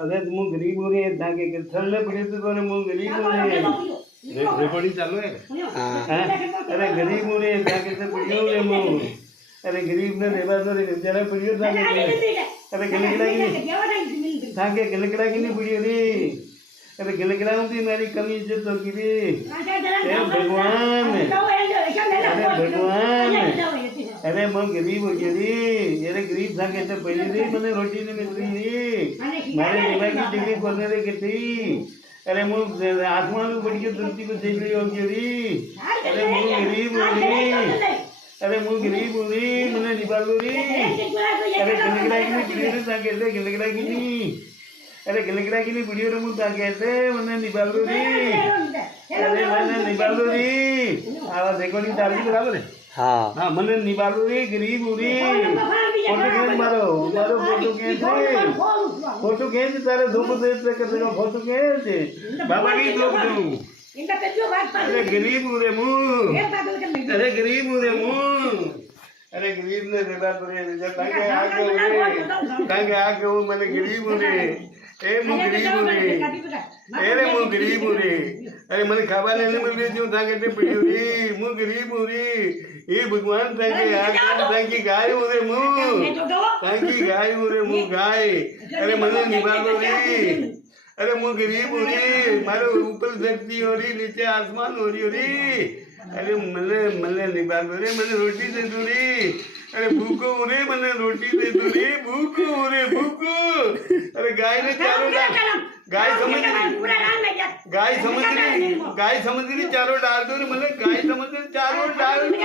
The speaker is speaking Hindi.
अरे तुम गरीब हो रहे ताके के थल्ले पड़ी तो तोने मुंह गरीब हो रहे रेकॉर्डिंग चालू है अरे गरीब हो रहे ताके से पड़ियो रे मुंह अरे गरीब ने देवा तो रे जरा पड़ियो ताके अरे गिलगिला की ताके गिलगिला की नहीं पड़ियो रे अरे गिलगिला होती मेरी कमी इज्जत तो की रे हे भगवान अरे भगवान अरे मैं गरीब हो गया रे अरे गरीब था कहते पहले रे मैंने रोटी नहीं मिल रही रे मारे देवा की डिग्री खोलने रे कहती अरे मैं आसमान को बढ़िया धरती को देख रही हो गया रे अरे मैं गरीब हो रे अरे मैं गरीब हो रे मैंने निकाल लो रे अरे गिलगिला की नहीं पीड़ियो रे था कहते गिलगिला की नहीं अरे गिलगिला की नहीं पीड़ियो रे मुझे था कहते मैंने निकाल लो रे अरे मैंने निकाल लो रे आवाज देखो नहीं चार्ज बराबर है हाँ हाँ मैंने निकालो रे गरीब हो रे फोटो खींच मारो मारो फोटो खींच तारे धूप देश पे कर देगा फोटो खींच बाबा की धूप दूं अरे गरीब हो रे मुँह अरे गरीब हो रे मुँह अरे गरीब ने देखा तो रे ताकि आके वो मैंने गरीब हो रे ए मुँह गरीब हो रे अरे मुँह गरीब हो रे अरे मैंने खावा लेने में भी जो था कहते पड़ी हो रे मुँह गरीब हो रे ये भगवान ताकि गाय हो रे मुँह ताकि गाय हो रे मुँह गाय अरे मैंने निभालो रे अरे मुँह गरीब हो रे मारे ऊपर धरती हो रही नीचे आसमान हो रही हो रे अरे मैंने निभालो रे मैंने रोटी दे दो रे अरे भूखो हो रे मैंने रोटी दे दो रे भूखो हो रे भूखो अरे गाय ने चारों गाय समझ रही चारों डाल दो रे मतलब गाय समझ रही चारों डाल दो